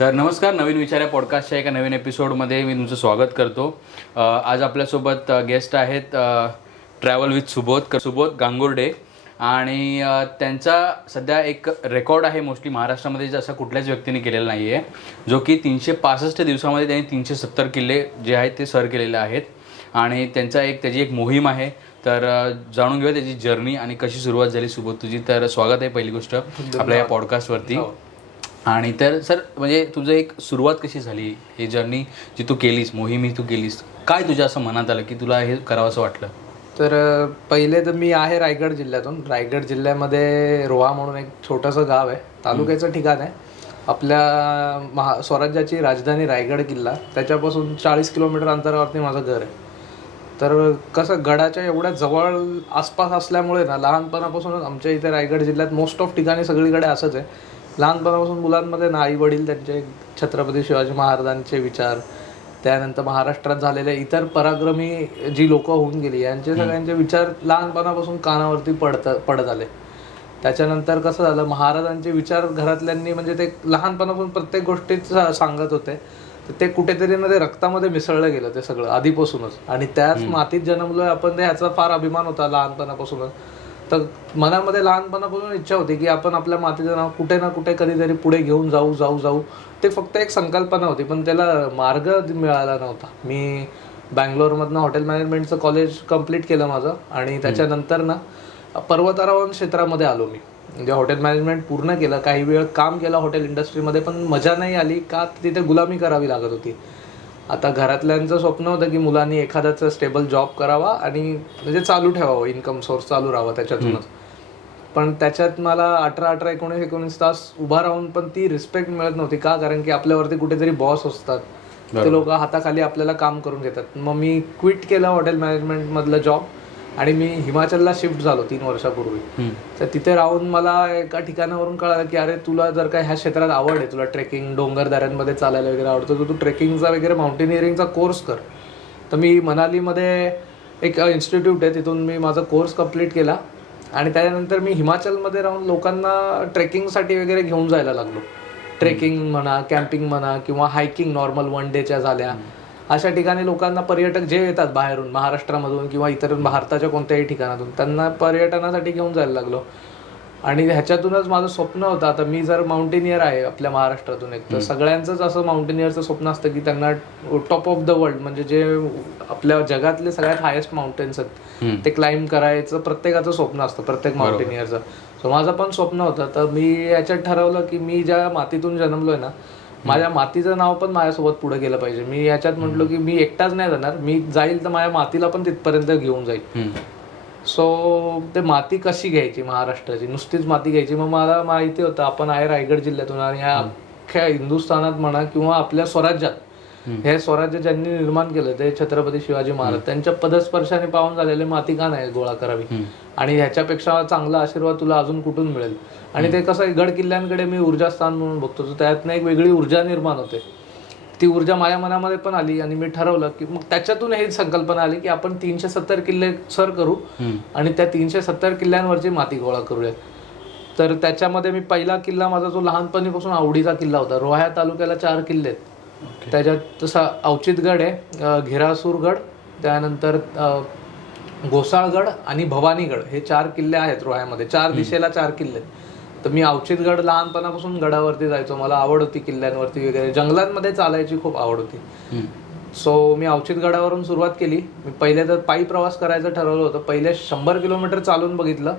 तर नमस्कार, नवीन विचार या पॉडकास्टच्या एका नवीन एपिसोडमध्ये मी तुमचं स्वागत करतो. आज आपल्यासोबत गेस्ट आहेत ट्रॅव्हल विथ सुबोध गांगुर्डे. आणि त्यांचा सध्या एक रेकॉर्ड आहे मोस्टली महाराष्ट्रामध्ये जसा कुठल्याच व्यक्तीने केलेला नाही आहे, जो की 365 दिवसामध्ये त्यांनी 370 किल्ले जे आहेत ते सर केलेले आहेत. आणि त्याची एक मोहीम आहे. तर जाणून घेऊया त्याची जर्नी आणि कशी सुरुवात झाली. सुबोध, तुझी तर स्वागत आहे पहिली गोष्ट आपल्या या पॉडकास्टवरती. आणि तर सर, म्हणजे तुझं एक सुरुवात कशी झाली, ही जर्नी जी तू केलीस, मोहीम ही तू केलीस, काय तुझ्या असं मनात आलं की तुला हे करावं असं वाटलं? तर पहिले तर मी आहे रायगड जिल्ह्यातून. रायगड जिल्ह्यामध्ये रोहा म्हणून एक छोटंसं गाव आहे, तालुक्याचं ठिकाण आहे. आपल्या स्वराज्याची राजधानी रायगड किल्ला, त्याच्यापासून 40 किलोमीटर अंतरावरती माझं घर आहे. तर कसं गडाच्या एवढ्या जवळ आसपास असल्यामुळे ना, लहानपणापासूनच आमच्या इथे रायगड जिल्ह्यात मोस्ट ऑफ ठिकाणी सगळीकडे असंच आहे. लहानपणापासून मुलांमध्ये ना आई वडील त्यांचे छत्रपती शिवाजी महाराजांचे विचार, त्यानंतर महाराष्ट्रात झालेले इतर पराक्रमी जी लोकं होऊन गेली यांचे सगळ्यांचे विचार लहानपणापासून कानावरती पडत आले. त्याच्यानंतर कसं झालं, महाराजांचे विचार घरातल्यांनी म्हणजे ते लहानपणापासून प्रत्येक गोष्टीत सांगत होते, तर ते कुठेतरी ना ते रक्तामध्ये मिसळलं गेलं ते सगळं आधीपासूनच. आणि त्याच मातीत जन्मलोय आपण, ते ह्याचा फार अभिमान होता लहानपणापासूनच. तर मनामध्ये लहानपणापासून इच्छा होती की आपण आपल्या मातीचं नाव कुठे ना कुठे कधीतरी पुढे घेऊन जाऊ. ते फक्त एक संकल्पना होती, पण त्याला मार्ग मिळाला नव्हता. मी बँगलोरमधनं हॉटेल मॅनेजमेंटचं कॉलेज कंप्लीट केलं माझं. आणि त्याच्यानंतर ना पर्वतारोहण क्षेत्रामध्ये आलो मी. म्हणजे हॉटेल मॅनेजमेंट पूर्ण केलं, काही वेळ काम केलं हॉटेल इंडस्ट्रीमध्ये, पण मजा नाही आली का तिथे गुलामी करावी लागत होती. आता घरातल्यांचं स्वप्न होतं की मुलांनी एखाद्याचा स्टेबल जॉब करावा आणि म्हणजे चालू ठेवावं, इन्कम सोर्स चालू राहावा त्याच्यातूनच. पण त्याच्यात मला 18-19 तास उभा राहून पण ती रिस्पेक्ट मिळत नव्हती. का? कारण की आपल्यावरती कुठेतरी बॉस असतात, ते लोक हाताखाली आपल्याला काम करून घेतात. मग मी क्विट केलं हॉटेल मॅनेजमेंटमधलं जॉब आणि मी हिमाचलला शिफ्ट झालो 3 वर्षापूर्वी. तर तिथे राहून मला एका ठिकाणावरून कळालं की अरे, तुला जर काय ह्या क्षेत्रात आवड आहे, तुला ट्रेकिंग डोंगर दऱ्यांमध्ये चालायला वगैरे आवडतं, तर तू ट्रेकिंगचा वगैरे माउंटेनिअरिंगचा कोर्स कर. तर मी मनालीमध्ये एक इन्स्टिट्यूट आहे, तिथून मी माझा कोर्स कंप्लीट केला. आणि त्याच्यानंतर मी हिमाचलमध्ये राहून लोकांना ट्रेकिंगसाठी वगैरे घेऊन जायला लागलो. ट्रेकिंग म्हणा, कॅम्पिंग म्हणा, किंवा हायकिंग नॉर्मल 1 डेच्या झाल्या. अशा ठिकाणी लोकांना, पर्यटक जे येतात बाहेरून, महाराष्ट्रामधून किंवा इतर भारताच्या कोणत्याही ठिकाणातून, त्यांना पर्यटनासाठी घेऊन जायला लागलो. आणि ह्याच्यातूनच माझं स्वप्न होतं, आता मी जर माउंटेनियर आहे आपल्या महाराष्ट्रातून एक, तर सगळ्यांचंच असं माउंटेनियरचं स्वप्न असतं की त्यांना टॉप ऑफ द वर्ल्ड, म्हणजे जे आपल्या जगातले सगळ्यात हायेस्ट माउंटेन्स आहेत ते क्लाइम्ब करायचं प्रत्येकाचं स्वप्न असतं, प्रत्येक माउंटेनियरचं. सो माझं पण स्वप्न होतं. तर मी याच्यात ठरवलं की मी ज्या मातीतून जन्मलोय ना, माझ्या मातीचं नाव पण माझ्यासोबत पुढे गेलं पाहिजे. मी याच्यात म्हटलो की मी एकटाच नाही जाणार, मी जाईल तर माझ्या मातीला पण तिथपर्यंत घेऊन जाईल. सो ते माती कशी घ्यायची महाराष्ट्राची, नुसतीच माती घ्यायची. मग मला माहिती होतं आपण आहे रायगड जिल्ह्यातून, आणि ह्या अख्ख्या हिंदुस्थानात म्हणा किंवा आपल्या स्वराज्यात, हे स्वराज्य ज्यांनी निर्माण केलं ते छत्रपती शिवाजी महाराज, त्यांच्या पदस्पर्शाने पावन झालेले माती का नाही गोळा करावी, आणि ह्याच्यापेक्षा चांगला आशीर्वाद तुला अजून कुठून मिळेल. आणि ते कसं, गड किल्ल्यांकडे मी ऊर्जास्थान म्हणून बघतो, तर त्यातनं एक वेगळी ऊर्जा निर्माण होते. ती ऊर्जा माझ्या मनामध्ये पण आली आणि मी ठरवलं की मग त्याच्यातून ही संकल्पना आली की आपण 370 किल्ले सर करू आणि त्या 370 किल्ल्यांवरची माती गोळा करूयात. तर त्याच्यामध्ये मी पहिला किल्ला माझा जो लहानपणीपासून आवडीचा किल्ला होता, रोहा तालुक्याला 4 किल्ले आहेत. त्याच्यात तसा अवचितगड आहे, घेरासूरगड, त्यानंतर गोसाळगड आणि भवानीगड, हे 4 किल्ले आहेत रोह्यामध्ये. 4 दिशेला 4 किल्ले आहेत. तर मी अवचितगड लहानपणापासून गडावरती जायचो, मला आवड होती किल्ल्यांवरती वगैरे, जंगलांमध्ये चालायची खूप आवड होती. सो मी अवचितगडावरून सुरुवात केली. मी पहिले तर पायी प्रवास करायचं ठरवलं होतं. पहिले 100 किलोमीटर चालून बघितलं,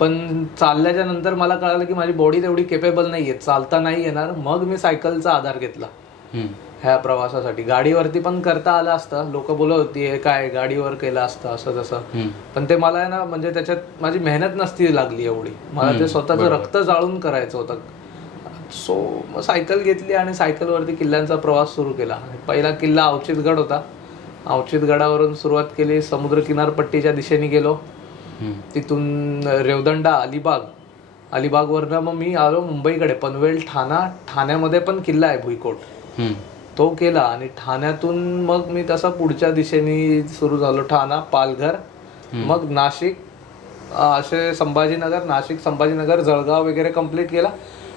पण चालल्याच्या नंतर मला कळालं की माझी बॉडी तेवढी केपेबल नाही आहे, चालता नाही येणार. मग मी सायकलचा आधार घेतला ह्या प्रवासासाठी. गाडीवरती पण करता आलं असतं, लोक बोलत होती हे काय गाडीवर केलं असतं असं तसं, पण ते मला ना म्हणजे त्याच्यात माझी मेहनत नसती लागली एवढी, मला ते स्वतःचं रक्त जाळून करायचं होतं. सो मग सायकल घेतली आणि सायकलवरती किल्ल्यांचा प्रवास सुरू केला. पहिला किल्ला अवचितगड होता. अवचितगडावरून सुरुवात केली, समुद्र किनारपट्टीच्या दिशेने गेलो, तिथून रेवदंडा, अलिबागवरनं मग मी आलो मुंबईकडे, पनवेल, ठाण्यामध्ये पण किल्ला आहे भुईकोट, तो केला. आणि ठाण्यातून मग मी तसा पुढच्या दिशेने सुरू झालो, ठाणा, पालघर, मग नाशिक, असे संभाजीनगर, नाशिक, संभाजीनगर, जळगाव वगैरे कंप्लीट केला.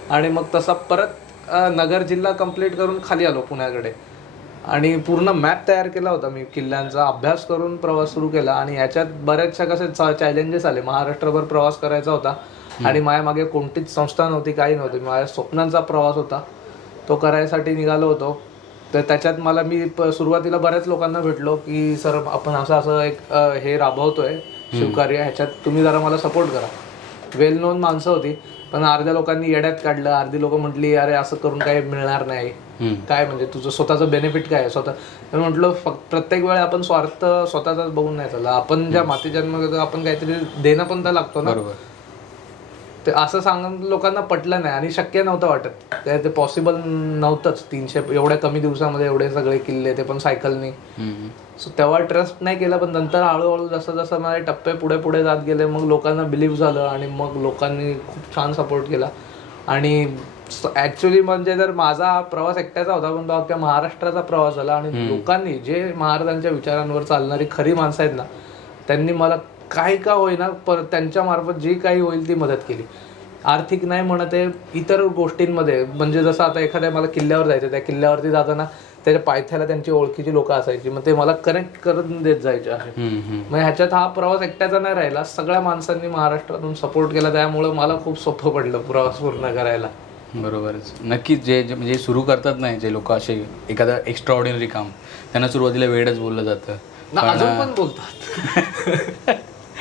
आणि मग तसा परत नगर जिल्हा कंप्लीट करून खाली आलो पुण्याकडे आणि पूर्ण मॅप तयार केला होता मी, किल्ल्यांचा अभ्यास करून प्रवास सुरू केला. आणि याच्यात बऱ्याचशा कसे चॅलेंजेस आले. महाराष्ट्रभर प्रवास करायचा होता आणि माझ्या मागे कोणतीच संस्था नव्हती, काही नव्हती. माझ्या स्वप्नांचा प्रवास होता, तो करायसाठी निघालो होतो. तर त्याच्यात मला मी सुरुवातीला बऱ्याच लोकांना भेटलो की सर आपण असं एक हे राबवतोय शिवकार्य, ह्याच्यात तुम्ही जरा मला सपोर्ट करा. वेल नोन माणसं होती, पण अर्ध्या लोकांनी येड्यात काढलं, अर्धी लोक म्हटली अरे असं करून काही मिळणार नाही, काय म्हणजे तुझं स्वतःचं बेनिफिट काय आहे स्वतः. तर म्हटलं फक्त प्रत्येक वेळा आपण स्वार्थ स्वतःचाच बघून नाही चालला. आपण ज्या माती जन्म घेतो आपण काहीतरी देणं पण तर लागतो ना. ते असं सांगून लोकांना पटलं नाही आणि शक्य नव्हतं वाटत, ते पॉसिबल नव्हतंच. 300 एवढ्या कमी दिवसामध्ये एवढे सगळे किल्ले, ते पण सायकलनी. सो तेव्हा ट्रस्ट नाही केला, पण नंतर हळूहळू जसं जसं माझे टप्पे पुढे पुढे जात गेले मग लोकांना बिलीव्ह झालं आणि मग लोकांनी खूप छान सपोर्ट केला. आणि ॲक्च्युली म्हणजे जर माझा प्रवास एकट्याचा होता, पण तो अख्ख्या महाराष्ट्राचा प्रवास झाला. आणि लोकांनी जे महाराजांच्या विचारांवर चालणारी खरी माणसं आहेत ना, त्यांनी मला काही का होईना पर त्यांच्या मार्फत जी काही होईल ती मदत केली. आर्थिक नाही म्हणत आहे, इतर गोष्टींमध्ये. म्हणजे जसं आता एखाद्या मला किल्ल्यावर जायचं, त्या किल्ल्यावरती जाताना त्याच्या पायथ्याला त्यांची ओळखीची लोक असायची, मग ते मला कनेक्ट करून देत जायचे आहे. मग ह्याच्यात हा प्रवास एकट्याचा नाही राहिला, सगळ्या माणसांनी महाराष्ट्रातून सपोर्ट केला, त्यामुळे मला खूप सोपं पडलं प्रवास पूर्ण करायला. बरोबरच. नक्कीच जे म्हणजे सुरू करतात नाही जे लोक असे एखादं एक्स्ट्रा ऑर्डिनरी काम, त्यांना सुरुवातीला वेळच बोललं जातं, अजून पण बोलतात.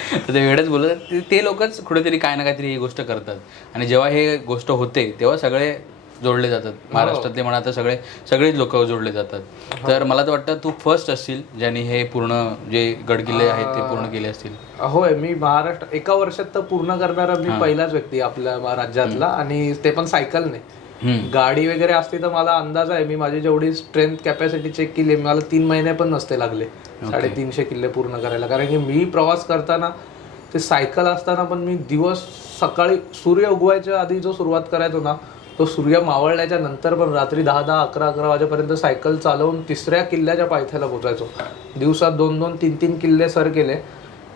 तर ते वेळच बोलत ते लोकच कुठेतरी काय ना काहीतरी ही गोष्ट करतात. आणि जेव्हा हे गोष्ट होते तेव्हा सगळे जोडले जातात. महाराष्ट्रातले म्हणा तर सगळेच लोक जोडले जातात. तर मला तर वाटतं तू फर्स्ट असशील ज्यांनी हे पूर्ण जे गडकिल्ले आहेत ते पूर्ण केले असतील. होय, मी महाराष्ट्र एका वर्षात तर पूर्ण करणारा मी पहिलाच व्यक्ती आपल्या राज्यातला, आणि ते पण सायकलने. गाडी वगैरे असती तर मला अंदाज आहे, मी माझी जेवढी स्ट्रेंथ कॅपॅसिटी चेक केली, मला 3 महिने पण नसते लागले 350 किल्ले पूर्ण करायला. कारण की मी प्रवास करताना ते सायकल असताना पण मी दिवस सकाळी सूर्य उगवायच्या आधी जो सुरुवात करायचो ना, तो सूर्य मावळल्याच्या नंतर पण रात्री 10-10, 11-11 वाजेपर्यंत सायकल चालवून 3ऱ्या किल्ल्याच्या पायथ्याला पोचायचो. दिवसात 2-2, 3-3 किल्ले सर केले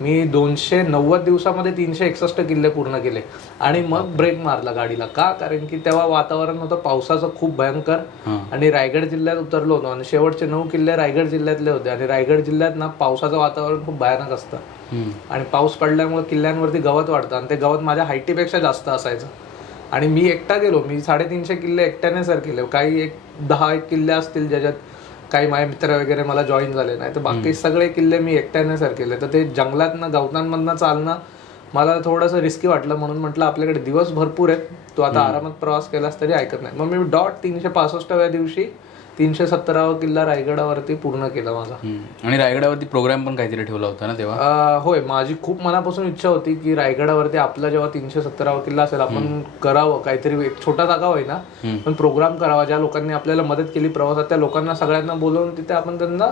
मी. 290 दिवसामध्ये 361 किल्ले पूर्ण केले. आणि मग ब्रेक मारला गाडीला. का? कारण की तेव्हा वातावरण होतं पावसाचं खूप भयंकर, आणि रायगड जिल्ह्यात उतरलो होतो आणि शेवटचे 9 किल्ले रायगड जिल्ह्यातले होते. आणि रायगड जिल्ह्यात ना पावसाचं वातावरण खूप भयानक असतं, आणि पाऊस पडल्यामुळे किल्ल्यांवरती गवत वाढतं, आणि ते गवत माझ्या हाईटीपेक्षा जास्त असायचं. आणि मी एकटा गेलो, मी 350 किल्ले एकट्याने सर केले. काही 10 किल्ले असतील ज्याच्यात काही माझे मित्र वगैरे मला जॉईन झाले नाही, तर बाकी सगळे किल्ले मी एकट्याने सर केले. तर ते जंगलातनं गवतांमधनं चालणं मला थोडंसं रिस्की वाटलं, म्हणून म्हटलं आपल्याकडे दिवस भरपूर आहेत, तू आता आरामात प्रवास केलास तरी ऐकत नाही. मग मी डॉट 365व्या दिवशी 317वा किल्ला रायगडावरती पूर्ण केला माझा. आणि रायगडावरती प्रोग्राम पण काहीतरी ठेवला होता ना तेव्हा? होय, माझी खूप मनापासून इच्छा होती की रायगडावरती आपला जेव्हा 317वा किल्ला असेल आपण करावं काहीतरी, एक छोटा जागा होईना पण प्रोग्राम करावा. ज्या लोकांनी आपल्याला मदत केली प्रवासात त्या लोकांना सगळ्यांना बोलवून तिथे आपण त्यांना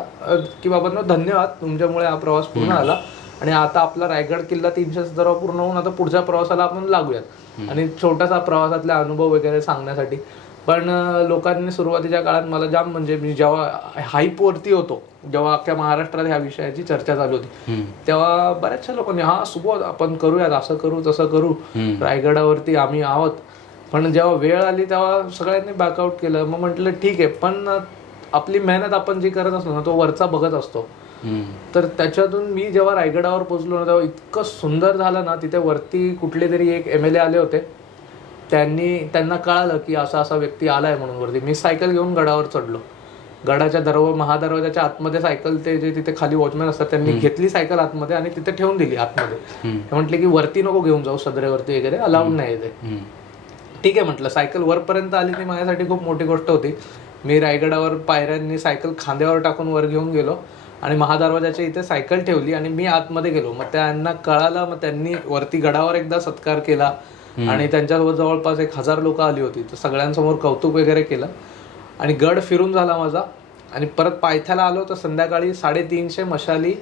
की बाबा धन्यवाद, तुमच्यामुळे हा प्रवास पूर्ण झाला आणि आता आपला रायगड किल्ला 317वा पूर्ण होऊन आता पुढच्या प्रवासाला आपण लागूयात. आणि छोटासा प्रवासातले अनुभव वगैरे सांगण्यासाठी. पण लोकांनी सुरुवातीच्या काळात मला जाम, म्हणजे मी जेव्हा हाईपवरती होतो, जेव्हा अख्ख्या महाराष्ट्रात ह्या विषयाची चर्चा चालू होती, तेव्हा बऱ्याचशा लोकांनी हा सुबोध आपण करूयात, असं करू तसं करू, रायगडावरती आम्ही आहोत. पण जेव्हा वेळ आली तेव्हा सगळ्यांनी बॅकआउट केलं. मग म्हटलं ठीक आहे, पण आपली मेहनत आपण जी करत असतो ना तो वरचा बघत असतो. तर त्याच्यातून मी जेव्हा रायगडावर पोहोचलो ना तेव्हा इतकं सुंदर झालं ना. तिथे वरती कुठले तरी एक MLA आले होते, त्यांना कळालं की असा असा व्यक्ती आलाय म्हणून वरती. मी सायकल घेऊन गडावर चढलो. गडाच्या महादरवाजाच्या आतमध्ये सायकल, ते जे तिथे खाली वॉचमॅन असतात त्यांनी घेतली सायकल आतमध्ये आणि तिथे ठेवून दिली आतमध्ये. म्हटले की वरती नको घेऊन जाऊ, सदरेवरती वगैरे अलाउड नाही ते. ठीक आहे म्हटलं. सायकल वरपर्यंत आली ती माझ्यासाठी खूप मोठी गोष्ट होती. मी रायगडावर पायऱ्यांनी सायकल खांद्यावर टाकून वर घेऊन गेलो आणि महादरवाजाच्या इथे सायकल ठेवली आणि मी आतमध्ये गेलो. मग त्यांना कळालं, मग त्यांनी वरती गडावर एकदा सत्कार केला आणि त्यांच्यासोबत जवळपास 1000 लोक आली होती. तर सगळ्यांसमोर कौतुक वगैरे केलं आणि गड फिरून झाला माझा. आणि परत पायथ्याला आलो तर संध्याकाळी 350 मशाली,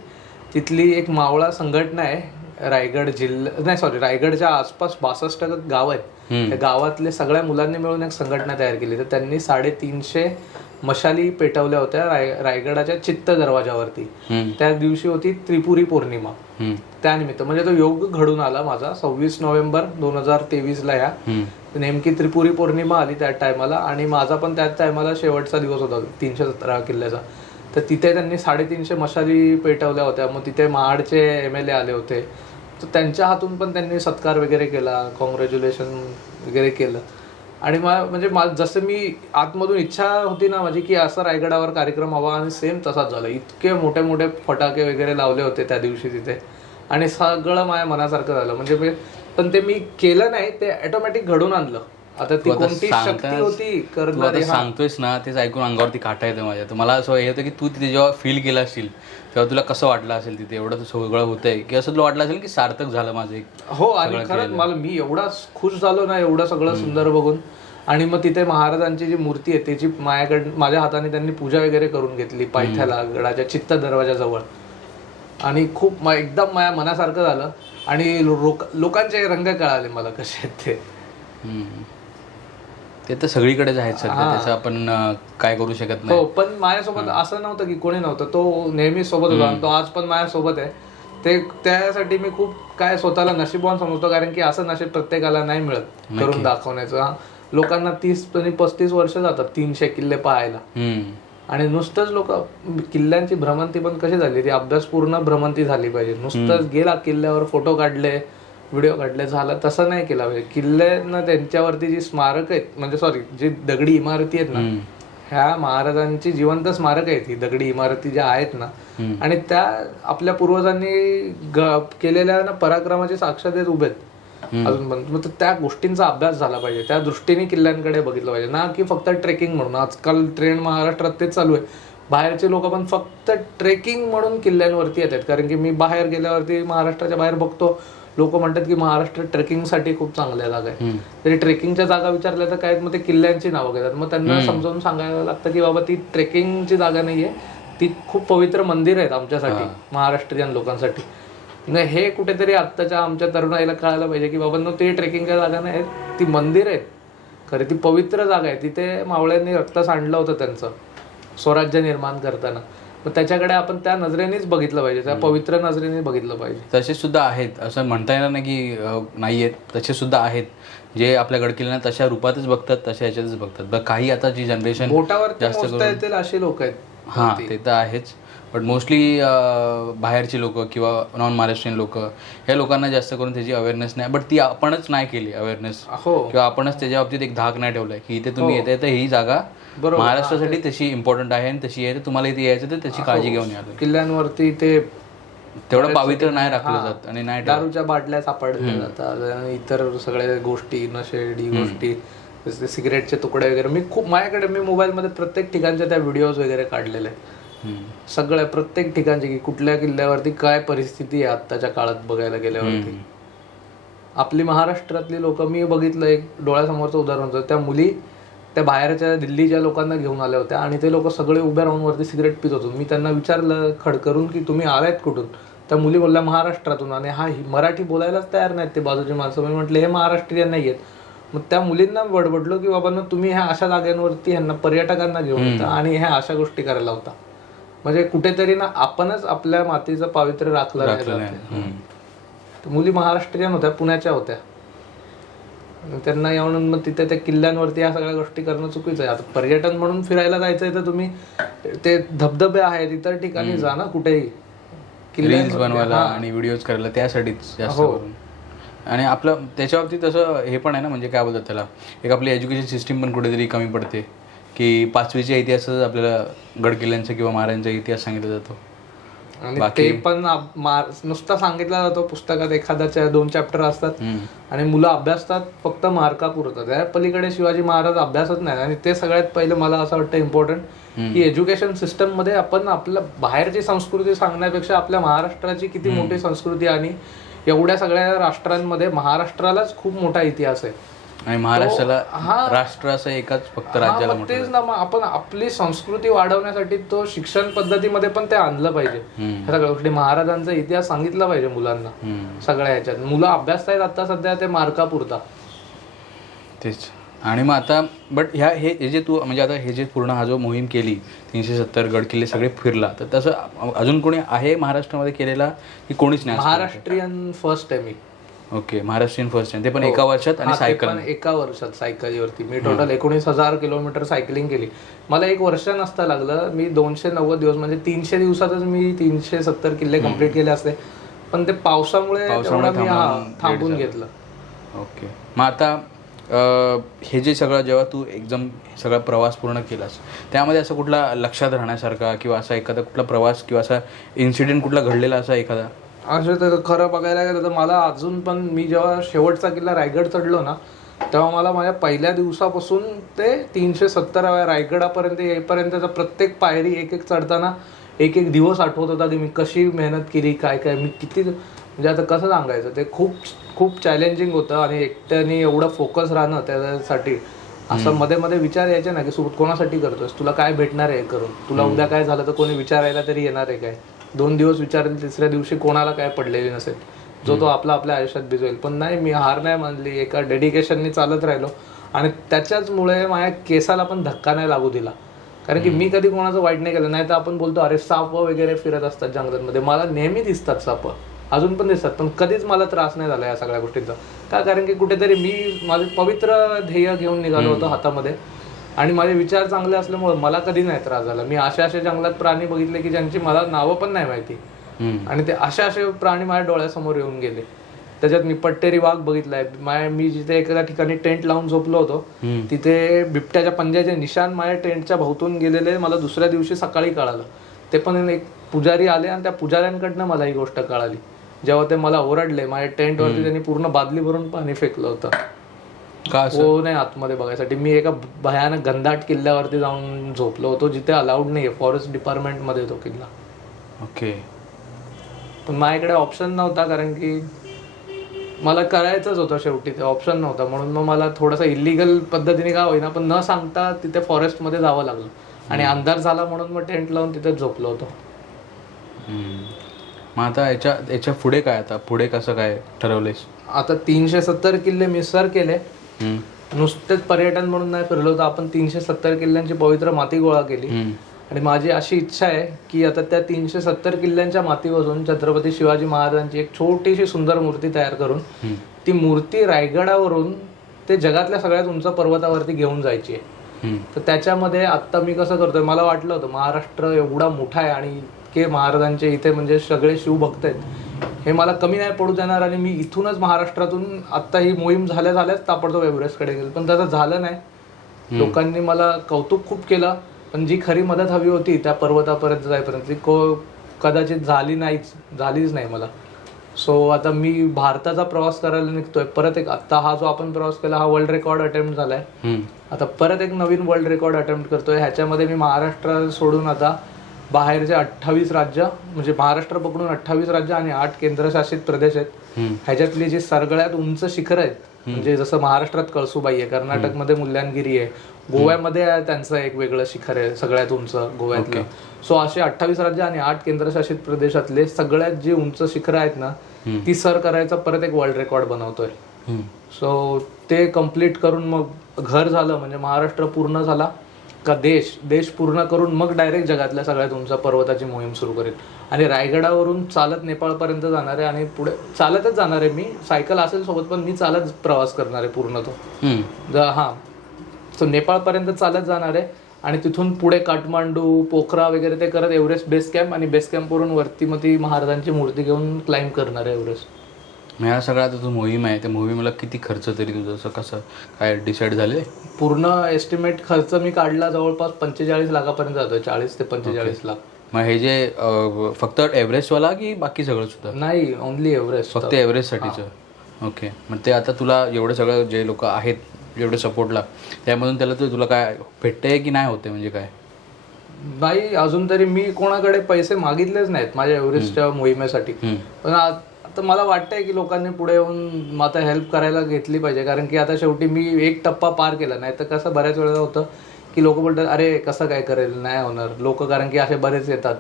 तिथली एक मावळा संघटना आहे रायगडच्या आसपास 62 गाव आहेत. त्या गावातले सगळ्या मुलांनी मिळून एक संघटना तयार केली. तर त्यांनी 350 मशाली पेटवल्या होत्या रायगडाच्या चित्त दरवाजावरती. त्या दिवशी होती त्रिपुरी पौर्णिमा. त्यानिमित्त म्हणजे तो योग घडून आला माझा 26 नोव्हेंबर 2023 ला. नेमकी त्रिपुरी पौर्णिमा आली त्या टायमाला आणि माझा पण त्याच टायमाला शेवटचा दिवस होता 317 किल्ल्याचा. तर तिथे त्यांनी 350 मशाली पेटवल्या होत्या. मग तिथे महाडचे MLA आले होते, तर त्यांच्या हातून पण त्यांनी सत्कार वगैरे केला, कॉंग्रॅच्युलेशन वगैरे केलं. आणि म्हणजे जसं मी आतमधून इच्छा होती ना माझी की असं रायगडावर कार्यक्रम हवा, आणि सेम तसाच झाला. इतके मोठे मोठे फटाके वगैरे लावले होते त्या दिवशी तिथे, आणि सगळं माझ्या मनासारखं झालं. म्हणजे पण ते मी केलं नाही, ते ऑटोमॅटिक घडून आणलं. आता ती कोणती शक्ती होती करणारी. सांगतोयस ना तेच ऐकून अंगावरती काटा येतं माझ्या. तर मला असं हे होतं की तू तिथे जेव्हा फील केलं असेल तेव्हा तुला कसं वाटलं असेल तिथे एवढं सगळं होतंय, की असं तुला वाटलं असेल की सार्थक झालं माझं एक. हो, आणि खरंच मी एवढा खुश झालो ना एवढं सगळं सुंदर बघून. आणि मग तिथे महाराजांची जी मूर्ती आहे त्याची माझ्या हाताने त्यांनी पूजा वगैरे करून घेतली पायथ्याला, गडाच्या चित्त दरवाजाजवळ. आणि खूप एकदम माझ्या मनासारखं झालं. आणि लोकांचे रंग कळाले मला कसे आहेत ते. ते तर सगळीकडेच आहेत सध्या, त्याचं आपण काय करू शकत नाही. हो, पण माझ्यासोबत असं नव्हतं की कोणी नव्हतं, तो नेहमी सोबत होता आणि तो आज पण माझ्यासोबत आहे. ते त्यासाठी मी खूप काय स्वतःला नशीबवान समजतो, कारण की असं नशीब प्रत्येकाला नाही मिळत करून दाखवण्याचं. लोकांना 30 आणि 35 वर्ष जातात 300 किल्ले पाहायला. आणि नुसतंच लोक किल्ल्यांची भ्रमंती पण कशी झाली, ती अभ्यासपूर्ण भ्रमंती झाली पाहिजे. नुसतंच गेला किल्ल्यावर फोटो काढले, व्हिडिओ काढले, झालं तसं नाही केला पाहिजे. किल्ल्यांना त्यांच्यावरती जी स्मारक आहेत, म्हणजे सॉरी जी दगडी इमारती आहेत ना, ह्या महाराजांची जिवंत स्मारक आहेत ही दगडी इमारती ज्या आहेत ना, आणि त्या आपल्या पूर्वजांनी केलेल्या ना पराक्रमाची साक्षात देत उभे आहेत अजून पण. मग त्या गोष्टींचा अभ्यास झाला पाहिजे, त्या दृष्टीने किल्ल्यांकडे बघितलं पाहिजे ना, की फक्त ट्रेकिंग म्हणून. आजकाल ट्रेंड महाराष्ट्रात तेच चालू आहे. बाहेरचे लोक पण फक्त ट्रेकिंग म्हणून किल्ल्यांवरती येतात. कारण की मी बाहेर गेल्यावरती महाराष्ट्राच्या बाहेर बघतो, लोक म्हणतात की महाराष्ट्र ट्रेकिंगसाठी खूप चांगल्या जागा आहे. तरी ट्रेकिंगच्या जागा विचारल्या तर काय, मग ते किल्ल्यांची नावं घेतात. मग त्यांना समजावून सांगायला लागतं की बाबा ती ट्रेकिंगची जागा नाहीये, ती खूप पवित्र मंदिर आहेत आमच्यासाठी, महाराष्ट्रीयन लोकांसाठी. नाही, हे कुठेतरी आत्ताच्या आमच्या तरुणाईला कळायला पाहिजे की बाबा ते ट्रेकिंगच्या जागा नाही, ती मंदिर आहेत खरे, ती पवित्र जागा आहे. तिथे मावळ्यांनी रक्त सांडलं होतं त्यांचं स्वराज्य निर्माण करताना. मग त्याच्याकडे आपण त्या नजरेनेच बघितलं पाहिजे, त्या पवित्र नजरेने बघितलं पाहिजे. तसे सुद्धा आहेत, असं म्हणता येणार नाही की नाही आहेत. तसे सुद्धा आहेत जे आपल्या गडकिल्ल्यांना तशा रूपातच बघतात, तशा ह्याच्यातच बघतात. काही आता जी जनरेशन जास्त मोजता येतील अशी लोक आहेत. हां, ते तर आहेच. बट मोस्टली बाहेरची लोक किंवा नॉन महाराष्ट्रीयन लोक, ह्या लोकांना जास्त करून त्याची अवेअरनेस नाही. बट ती आपणच नाही केली अवेअरनेस, किंवा आपणच त्याच्या बाबतीत एक धाक नाही ठेवलाय की इथे तुम्ही येते तर ही जागा महाराष्ट्रासाठी तशी इम्पॉर्टंट आहे आणि तशी आहे, तर तुम्हाला इथे यायचं तर त्याची काळजी घेऊन याल. किल्ल्यांवरती ते तेवढं पावित्र नाही राखलं जात, आणि नाही दारूच्या बाटल्या सापडल्या जातात, इतर सगळ्या गोष्टी, नशेडी गोष्टी, सिगरेटचे तुकडे वगैरे. मी मोबाईलमध्ये प्रत्येक ठिकाणच्या त्या व्हिडिओज वगैरे काढलेले आहेत, सगळ्या प्रत्येक ठिकाणची, की कुठल्या किल्ल्यावरती काय परिस्थिती आहे आत्ताच्या काळात बघायला गेल्यावरती. आपली महाराष्ट्रातली लोक, मी बघितलं एक डोळ्यासमोरचं उदाहरण होतं, त्या मुली त्या बाहेरच्या दिल्लीच्या लोकांना घेऊन आल्या होत्या आणि ते लोक सगळे उभे राहून वरती सिगरेट पित होतो. मी त्यांना विचारलं खडकरून की तुम्ही आलायत कुठून, त्या मुली बोलल्या महाराष्ट्रातून. आणि मराठी बोलायलाच तयार नाहीत ते बाजूची माणसं. मी म्हटलं हे महाराष्ट्रीयन नाही आहेत. मग त्या मुलींना बडबडलो की बाबा तुम्ही ह्या अशा जागांवरती ह्यांना पर्यटकांना घेऊन येता आणि ह्या अशा गोष्टी करायला होता. म्हणजे कुठेतरी ना आपणच आपल्या मातीचं पावित्र्य राखलं नाही. मुली महाराष्ट्रीयन होत्या, पुण्याच्या होत्या, त्यांना येऊन मग तिथे त्या किल्ल्यांवरती या सगळ्या गोष्टी करणं चुकीचं आहे. आता पर्यटन म्हणून फिरायला जायचंय तर तुम्ही ते धबधबे आहेत इतर ठिकाणी जा ना, कुठेही रील्स बनवायला आणि व्हिडिओज करायला, त्यासाठीच जास्त करून. आणि आपलं त्याच्या बाबतीत असं हे पण आहे ना, म्हणजे काय बोलतात त्याला, एक आपली एज्युकेशन सिस्टीम पण कुठेतरी कमी पडते, की 5वीच्या इतिहासच आपल्याला गडकिल्ल्यांचा किंवा महाराजांचा इतिहास सांगितला जातो, आणि ते पण नुसता सांगितला जातो पुस्तकात, एखाद्याच्या 2 चॅप्टर असतात आणि मुलं अभ्यासतात फक्त मार्कापुरतं. त्या पलीकडे शिवाजी महाराज अभ्यासच नाही. आणि ते सगळ्यात पहिलं मला असं वाटतं इम्पॉर्टंट, की एज्युकेशन सिस्टम मध्ये आपण आपल्या बाहेरची संस्कृती सांगण्यापेक्षा आपल्या महाराष्ट्राची किती मोठी संस्कृती, आणि एवढ्या सगळ्या राष्ट्रांमध्ये महाराष्ट्रालाच खूप मोठा इतिहास आहे. आणि महाराष्ट्राला राष्ट्र असं एकाच फक्त राज्याला तेच ना, मग आपण आपली संस्कृती वाढवण्यासाठी तो शिक्षण पद्धतीमध्ये पण ते आणलं पाहिजे. ह्या सगळ्या गोष्टी, महाराजांचा इतिहास सांगितला पाहिजे मुलांना. सगळ्या ह्याच्यात मुलं अभ्यासतायत आता सध्या ते मार्कापुरता तेच. आणि मग आता बट हे जे तू म्हणजे आता हे जे पूर्ण हा जो मोहीम केली 370 गडकिल्ले सगळे फिरला, तर तसं अजून कोणी आहे महाराष्ट्रामध्ये केलेला की कोणीच नाही? महाराष्ट्रीयन फर्स्ट आहे मी. ओके, महाराष्ट्रीयन फर्स्ट टाइम, ते पण एका वर्षात आणि हा, ते सायकल. पण एका वर्षात सायकलीवरती मी टोटल 19,000 किलोमीटर सायकलिंग केली. मला एक वर्ष नसता लागलं. मी 290 दिवस म्हणजे 300 दिवसातच मी 370 किल्ले कम्प्लीट केले असते, पण ते पावसामुळे तेवढा मी थांबून घेतलं. ओके, मग आता हे जे सगळं जेव्हा तू एकदम सगळा प्रवास पूर्ण केलास, त्यामध्ये असं कुठला लक्षात राहण्यासारखा किंवा असा एखादा कुठला प्रवास किंवा असा इन्सिडेंट कुठला घडलेला असा एखादा? असं तर खरं बघायला गेलं तर मला अजून पण, मी जेव्हा शेवटचा किल्ला रायगड चढलो ना, तेव्हा मला माझ्या पहिल्या दिवसापासून ते 370व्या रायगडापर्यंत येईपर्यंतचा प्रत्येक पायरी एक एक चढताना एक एक दिवस आठवत होता की मी कशी मेहनत केली, काय काय मी किती, म्हणजे आता कसं सांगायचं, ते खूप खूप चॅलेंजिंग होतं. आणि एकट्याने एवढं फोकस राहणं त्यासाठी, असं मध्ये मध्ये विचार यायचे ना की सोबत कोणासाठी करतोयस, तुला काय भेटणार आहे करून, तुला उद्या काय झालं तर कोणी विचारायला तरी येणार आहे काय, 2 दिवस विचारेल, तिसऱ्या दिवशी कोणाला काय पडलेली नसेल, जो तो आपल्या आयुष्यात भिजवेल. पण नाही, मी हार नाही मानली, एका डेडिकेशननी चालत राहिलो. आणि त्याच्याचमुळे माझ्या केसाला पण धक्का नाही लागू दिला, कारण की मी कधी कोणाचं वाईट नाही केलं. नाही तर आपण बोलतो अरे साप वगैरे फिरत असतात जंगलांमध्ये, मला नेहमी दिसतात साप, अजून पण दिसतात, पण कधीच मला त्रास नाही झाला या सगळ्या गोष्टींचा. का, कारण की कुठेतरी मी माझे पवित्र ध्येय घेऊन निघालो होतो हातामध्ये, आणि माझे विचार चांगले असल्यामुळे मला कधी नाही त्रास झाला. मी अशा जंगलात प्राणी बघितले की ज्यांची मला नावं पण नाही माहिती, आणि ते असे प्राणी माझ्या डोळ्यासमोर येऊन गेले. त्याच्यात मी पट्टेरी वाघ बघितलाय. मी जिथे एखाद्या ठिकाणी टेंट लावून झोपलो होतो, तिथे बिबट्याच्या पंजाचे निशाण माझ्या टेंटच्या भोवतून गेलेले मला दुसऱ्या दिवशी सकाळी कळालं. ते पण एक पुजारी आले आणि त्या पुजाऱ्यांकडनं मला ही गोष्ट कळाली. जेव्हा ते मला ओरडले, माझ्या टेंटवरती त्यांनी पूर्ण बादली भरून पाणी फेकलं होतं. हो नाही, आतमध्ये बघायसाठी. मी एका भयानक घनदाट किल्ल्यावरती जाऊन झोपलो होतो, जिथे अलाउड नाहीये, फॉरेस्ट डिपार्टमेंटमध्ये तो किल्ला. ओके, पण माझ्याकडे ऑप्शन नव्हता, कारण की मला करायचंच होतं शेवटी, ते ऑप्शन नव्हता. म्हणून मग मला थोडंसं इलिगल पद्धतीने का होईना पण न सांगता तिथे फॉरेस्टमध्ये जावं लागलं. आणि अंधार झाला म्हणून मग टेंट लावून तिथे झोपलो होतो. मग आता याच्या पुढे काय, आता पुढे कसं काय ठरवलेस? आता 370 किल्ले मी सर केले. नुसतेच पर्यटन म्हणून नाही फिरलो तर आपण 370 किल्ल्यांची पवित्र माती गोळा केली. आणि माझी अशी इच्छा आहे की आता त्या 370 किल्ल्यांच्या मातीपासून छत्रपती शिवाजी महाराजांची एक छोटीशी सुंदर मूर्ती तयार करून ती मूर्ती रायगडावरून ते जगातल्या सगळ्यात उंच पर्वतावरती घेऊन जायची आहे. तर त्याच्यामध्ये आत्ता मी कसं करतोय, मला वाटलं होतं महाराष्ट्र एवढा मोठा आहे आणि इतके महाराजांचे इथे म्हणजे सगळे शिवभक्त आहेत, हे मला कमी नाही पडू देणार. आणि मी इथूनच महाराष्ट्रातून आत्ता ही मोहीम झाल्याच ताबडतोब एव्हरेस्टकडे गेलो. पण तसं झालं नाही. लोकांनी मला कौतुक खूप केलं, पण जी खरी मदत हवी होती त्या पर्वतापर्यंत जाईपर्यंत ती कदाचित झालीच नाही मला. सो आता मी भारताचा प्रवास करायला निघतोय परत एक. आत्ता हा जो आपण प्रवास केला हा वर्ल्ड रेकॉर्ड अटेम्प्ट झालाय. आता परत एक नवीन वर्ल्ड रेकॉर्ड अटेम्प्ट करतोय. ह्याच्यामध्ये मी महाराष्ट्र सोडून आता बाहेरचे 28 राज्य, म्हणजे महाराष्ट्र पकडून 28 राज्य आणि 8 केंद्रशासित प्रदेश आहेत. ह्याच्यातली जी सगळ्यात उंच शिखर आहेत, म्हणजे जसं महाराष्ट्रात कळसुबाई आहे, कर्नाटकमध्ये मुल्यांगिरी आहे, गोव्यामध्ये त्यांचं एक वेगळं शिखर आहे सगळ्यात उंच गोव्यातलं. सो असे 28 राज्य आणि 8 केंद्रशासित प्रदेशातले सगळ्यात जे उंच शिखरं आहेत ना, ती सर करायचा परत एक वर्ल्ड रेकॉर्ड बनवतोय. सो ते कम्प्लीट करून मग घर झालं, म्हणजे महाराष्ट्र पूर्ण झाला का देश पूर्ण करून मग डायरेक्ट जगातल्या सगळ्यात उंच पर्वताची मोहीम सुरू करेल. आणि रायगडावरून चालत नेपाळपर्यंत जाणार आहे आणि पुढे चालतच जाणार आहे. मी सायकल असेल सोबत, पण मी चालत प्रवास करणार आहे पूर्ण तो. सो नेपाळपर्यंत चालत जाणार आहे आणि तिथून पुढे काठमांडू, पोखरा वगैरे ते करत एव्हरेस्ट बेस कॅम्प, आणि बेस कॅम्पवरून वरती मग ती महाराजांची मूर्ती घेऊन क्लाइंब करणार आहे एव्हरेस्ट. ह्या सगळा आता जो मोहीम आहे त्या मोहिमेला किती खर्च तरी तुझं असं कसं काय डिसाईड झाले? पूर्ण एस्टिमेट खर्च मी काढला जवळपास 45 लाखापर्यंत जातोय, 40 ते 45 लाख. मग हे जे फक्त एव्हरेस्टवाला की बाकी सगळं सुद्धा? नाही, ओनली एव्हरेस्ट, फक्त एव्हरेस्टसाठीचं. ओके, मग ते आता तुला एवढं सगळं जे लोक आहेत जेवढे सपोर्टला, त्यामधून त्याला तुला काय भेटतंय की नाही होते, म्हणजे काय? नाही, अजून तरी मी कोणाकडे पैसे मागितलेच नाहीत माझ्या एव्हरेस्टच्या मोहिमेसाठी. पण आता मला वाटतंय की लोकांनी पुढे येऊन आता हेल्प करायला घेतली पाहिजे, कारण की आता शेवटी मी एक टप्पा पार केला. नाही तर कसं बऱ्याच वेळेला होतं की लोक बोलतात अरे कसं काय करेल, नाही होणार लोक, कारण की असे बरेच येतात.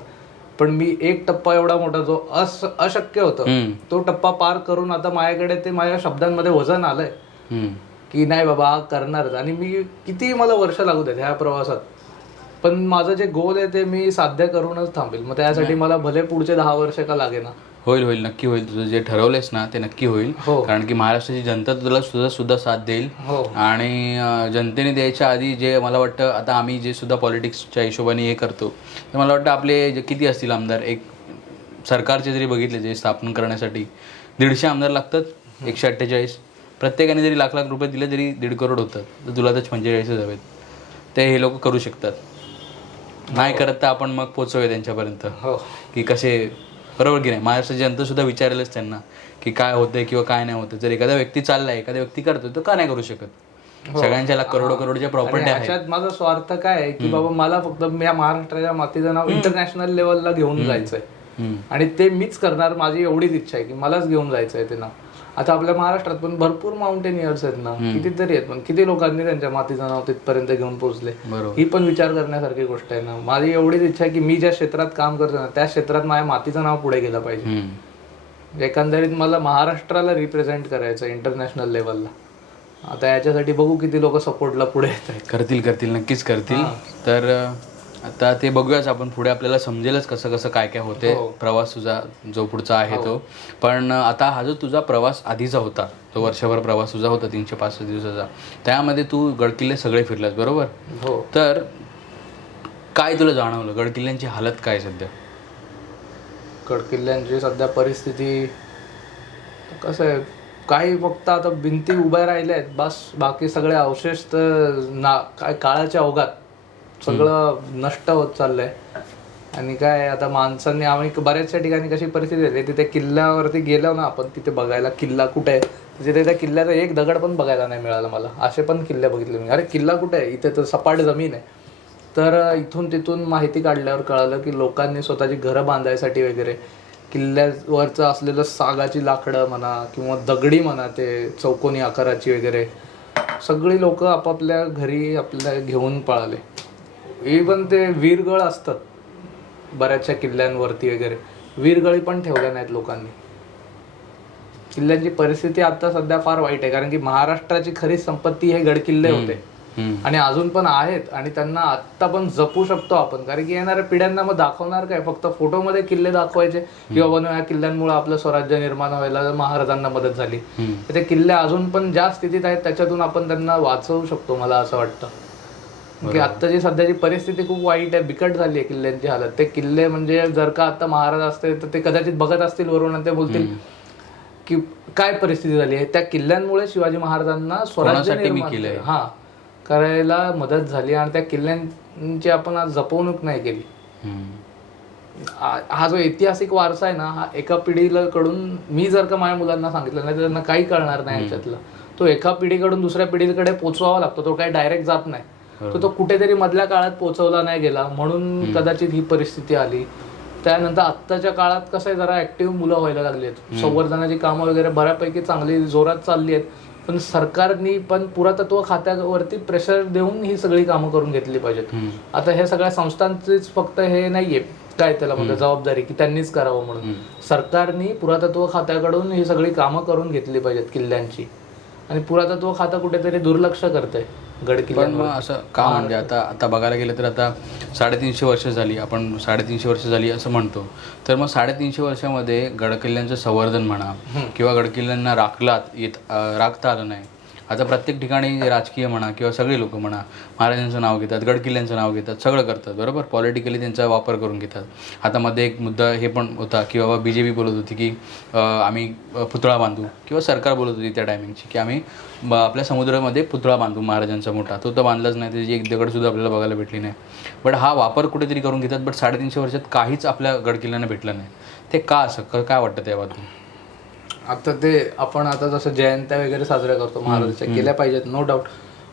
पण मी एक टप्पा एवढा मोठा जो अशक्य होतं तो टप्पा पार करून आता माझ्याकडे ते माझ्या शब्दांमध्ये वजन आलंय की नाही बाबा करणारच. आणि मी किती मला वर्ष लागू देत ह्या प्रवासात, पण माझं जे गोल आहे ते मी साध्य करूनच थांबेल. मग त्यासाठी मला भले पुढचे 10 वर्ष का लागेना. होईल नक्की होईल. तुझं जे ठरवलंयस ना ते नक्की होईल. हो. कारण की महाराष्ट्राची जनता तुला सुद्धा साथ देईल. हो. आणि जनतेने द्यायच्या आधी जे मला वाटतं आता आम्ही जे सुद्धा पॉलिटिक्सच्या हिशोबाने हे करतो तर मला वाटतं आपले जे किती असतील आमदार, एक सरकारचे जरी बघितले जे स्थापन करण्यासाठी 150 आमदार लागतात, 148. प्रत्येकाने जरी लाख लाख रुपये दिले तरी 1.5 करोड होतं. तर तुला तर 45 हवेत. ते हे लोक करू शकतात. नाही करत तर आपण मग पोचवूया त्यांच्यापर्यंत हो. की कसे, बरोबर की नाही. महाराष्ट्राची जनता सुद्धा विचारेलच त्यांना की काय होतंय किंवा काय नाही होतं. जर एखादा व्यक्ती चाललाय, एखादा व्यक्ती करतो तर का नाही करू शकत. सगळ्यांच्या करोडच्या प्रॉपर्टी आहेत. त्याच्यात माझा स्वार्थ काय आहे की बाबा मला फक्त या महाराष्ट्राच्या मातीचं नाव इंटरनॅशनल लेवलला घेऊन जायचंय आणि ते मीच करणार. माझी एवढीच इच्छा आहे की मलाच घेऊन जायचंय ते नाव. आता आपल्या महाराष्ट्रात पण भरपूर माउंटेनियर्स आहेत ना, कितीतरी आहेत, पण किती लोकांनी त्यांच्या मातीचं नाव तिथपर्यंत घेऊन पोहोचले. ही पण विचार करण्यासारखी गोष्ट आहे ना. माझी एवढीच इच्छा आहे की मी ज्या क्षेत्रात काम करतो ना त्या क्षेत्रात माझ्या मातीचं नाव पुढे गेलं पाहिजे. एकंदरीत मला महाराष्ट्राला रिप्रेझेंट करायचं इंटरनॅशनल लेवलला. आता याच्यासाठी बघू किती लोक सपोर्टला पुढे येत आहेत. करतील नक्कीच करतील. तर आता ते बघूयाच आपण पुढे. आपल्याला समजेलच कसं कसं काय काय होते. प्रवास तुझा जो पुढचा आहे तो. पण आता हा जो तुझा प्रवास आधीचा होता, तो वर्षभर प्रवास तुझा होता 365 दिवसाचा, त्यामध्ये तू गडकिल्ले सगळे फिरलास, बरोबर. हो. तर काय तुला जाणवलं, गडकिल्ल्यांची हालत काय सध्या? गडकिल्ल्यांची सध्या परिस्थिती कसं आहे, काही फक्त आता भिंती उभ्या राहिल्या आहेत बस. बाकी सगळे अवशेष तर काय काळाच्या ओघात सगळं नष्ट होत चाललंय. आणि काय आता माणसांनी, आम्ही बऱ्याचशा ठिकाणी कशी परिस्थिती झाली, तिथे किल्ल्यावरती गेलो ना आपण, तिथे बघायला किल्ला कुठे आहे, तिथे त्या किल्ल्याचा एक दगड पण बघायला नाही मिळाला मला. असे पण किल्ले बघितले मी. अरे किल्ला कुठे आहे, इथे तर सपाट जमीन आहे. तर इथून तिथून माहिती काढल्यावर कळालं की लोकांनी स्वतःची घरं बांधायसाठी वगैरे किल्ल्यावरचं असलेलं सागाची लाकडं म्हणा किंवा दगडी म्हणा, ते चौकोनी आकाराची वगैरे, सगळी लोक आपापल्या घरी आपल्या घेऊन पळाले. इवन ते वीरगळ असतात बऱ्याचशा किल्ल्यांवरती वगैरे, वीरगळी पण ठेवल्या नाहीत लोकांनी. किल्ल्यांची परिस्थिती आता सध्या फार वाईट आहे. कारण की महाराष्ट्राची खरी संपत्ती हे गडकिल्ले होते आणि अजून पण आहेत आणि त्यांना आत्ता पण जपू शकतो आपण. कारण की येणाऱ्या पिढ्यांना मग दाखवणार काय, फक्त फोटोमध्ये किल्ले दाखवायचे किंवा बनवा या किल्ल्यांमुळे आपलं स्वराज्य निर्माण व्हायला महाराजांना मदत झाली. ते किल्ले अजून पण ज्या स्थितीत आहेत त्याच्यातून आपण त्यांना वाचवू शकतो, मला असं वाटतं. की आत्ताची सध्याची परिस्थिती खूप वाईट आहे, बिकट झाली आहे किल्ल्यांची हालत. ते किल्ले म्हणजे जर का आता महाराज असते तर ते कदाचित बघत असतील वरून आणि ते बोलतील की काय परिस्थिती झाली आहे. त्या किल्ल्यांमुळे शिवाजी महाराजांना स्वराज्य निर्माण करायला मदत झाली आणि त्या किल्ल्यांची आपण आज जपवणूक नाही केली. हा जो ऐतिहासिक वारसा आहे ना, हा एका पिढीला कडून, मी जर का माझ्या मुलांना सांगितलं नाही तर त्यांना काही कळणार नाही याच्यातलं. तो एका पिढीकडून दुसऱ्या पिढीकडे पोचवावा लागतो. तो काही डायरेक्ट जात नाही. तो कुठेतरी मधल्या काळात पोचवला नाही गेला म्हणून कदाचित ही परिस्थिती आली. त्यानंतर आत्ताच्या काळात कसं आहे, जरा ऍक्टिव्ह मुलं व्हायला लागली आहेत. संवर्धनाची कामं वगैरे बऱ्यापैकी चांगली जोरात चालली आहेत. पण सरकारनी पण पुरातत्व खात्यावरती प्रेशर देऊन ही सगळी कामं करून घेतली पाहिजेत. आता हे सगळ्या संस्थांचीच फक्त हे नाहीये काय त्याला म्हणजे जबाबदारी की त्यांनीच करावं म्हणून. सरकारनी पुरातत्व खात्याकडून ही सगळी कामं करून घेतली पाहिजेत किल्ल्यांची. आणि पुरातत्व खातं कुठेतरी दुर्लक्ष करतंय गडकिल्ल्यांवर. पण मग असं का, म्हणजे आता बघायला गेलं तर आता 350 वर्ष झाली, आपण 350 वर्ष झाली असं म्हणतो. तर मग 350 वर्षामध्ये गडकिल्ल्यांचं संवर्धन म्हणा किंवा गडकिल्ल्यांना राखता आलं नाही. आता प्रत्येक ठिकाणी राजकीय म्हणा किंवा सगळे लोक म्हणा महाराजांचं नाव घेतात, गडकिल्ल्यांचं नाव घेतात, सगळं करतात, बरोबर. पॉलिटिकली त्यांचा वापर करून घेतात. आता मध्ये एक मुद्दा हे पण होता की बाबा BJP बोलत होती की आम्ही पुतळा बांधू, किंवा सरकार बोलत होती त्या टायमिंगची की आम्ही आपल्या समुद्रामध्ये पुतळा बांधू महाराजांचा मोठा. तो तर बांधलाच नाही, त्याची एक दगडसुद्धा आपल्याला बघायला भेटली नाही. बट हा वापर कुठेतरी करून घेतात. बट 350 वर्षात काहीच आपल्या गडकिल्ल्यांना भेटलं नाही. ते का असं, काय वाटतं त्याबाबतीत? आता ते आपण आता जसं जयंत्या वगैरे साजऱ्या करतो महाराजांच्या, केल्या पाहिजेत नो डाऊट.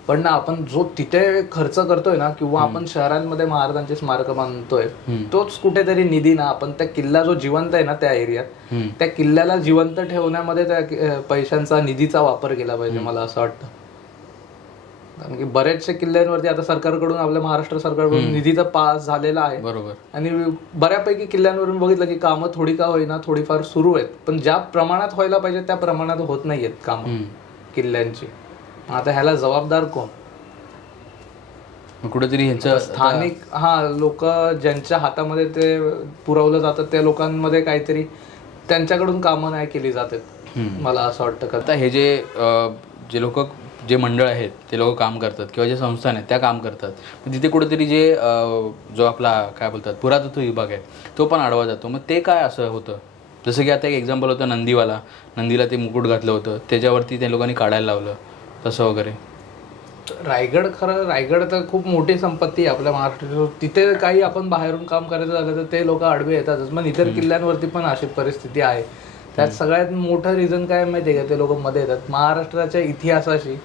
पण ना आपण जो तिथे खर्च करतोय ना किंवा आपण शहरांमध्ये महाराजांचे स्मारक बांधतोय, तोच कुठेतरी निधी ना आपण त्या किल्ला जो जिवंत आहे ना त्या एरियात, त्या किल्ल्याला जिवंत ठेवण्यामध्ये त्या पैशांचा, निधीचा वापर केला पाहिजे, मला असं वाटतं. कारण की बऱ्याचशा किल्ल्यांवरती आता सरकारकडून, आपल्या महाराष्ट्र सरकारकडून निधीचा पास झालेला आहे, बरोबर. आणि बऱ्यापैकी किल्ल्यांवरून बघितलं की कामं थोडी का होईना थोडीफार सुरू आहेत, पण ज्या प्रमाणात व्हायला पाहिजे त्या प्रमाणात होत नाहीयेत कामं किल्ल्यांची. आता ह्याला जबाबदार कोण? मग कुठेतरी ह्यांचं स्थानिक लोक ज्यांच्या हातामध्ये ते पुरवलं जातं त्या लोकांमध्ये काहीतरी त्यांच्याकडून कामं नाही केली जातात मला असं वाटतं का. आता हे जे लोक जे मंडळ आहेत ते लोक काम करतात किंवा जे संस्थान आहेत त्या काम करतात, पण तिथे कुठेतरी जो आपला काय बोलतात पुरातत्व विभाग आहे तो पण आडवा जातो. मग ते काय असं होतं? जसं की आता एक एक्झाम्पल होतं नंदीला ते मुकुट घातलं होतं त्याच्यावरती त्या लोकांनी काढायला लावलं तसं वगैरे. रायगड तर खूप मोठी संपत्ती आहे आपल्या महाराष्ट्राची. तिथे काही आपण बाहेरून काम करायचं झालं तर ते लोक आडवे येतातच. मग इतर किल्ल्यांवरती पण अशी परिस्थिती आहे. त्यात सगळ्यात मोठं रिझन काय माहिती आहे का, ते लोक मध्ये येतात. महाराष्ट्राच्या इतिहासाशी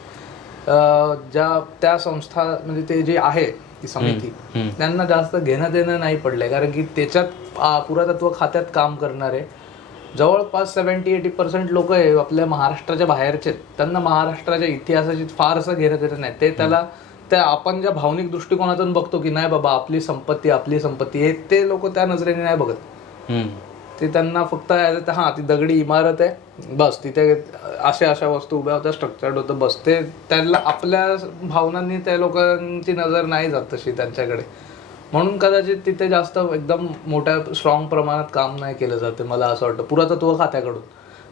त्या संस्था म्हणजे ते जे आहे ती समिती त्यांना जास्त घेणं देणं नाही पडलंय, कारण की त्याच्यात पुरातत्व खात्यात काम करणारे जवळपास 70-80% लोक आहे आपल्या महाराष्ट्राच्या बाहेरचे. त्यांना महाराष्ट्राच्या इतिहासाची फारसं घेणं देणं नाही. ते त्या आपण ज्या भावनिक दृष्टिकोनातून बघतो की नाही बाबा आपली संपत्ती हे ते लोक त्या नजरेने नाही बघत. ते त्यांना फक्त ती दगडी इमारत आहे बस, तिथे अशा वस्तू उभ्या होत्या, स्ट्रक्चर्ड होतं बस. ते त्यांना आपल्या भावनांनी त्या लोकांची नजर नाही जात तशी त्यांच्याकडे, म्हणून कदाचित तिथे जास्त एकदम मोठ्या स्ट्रॉंग प्रमाणात काम नाही केलं जाते मला असं वाटतं. पुरातत्व खात्याकडून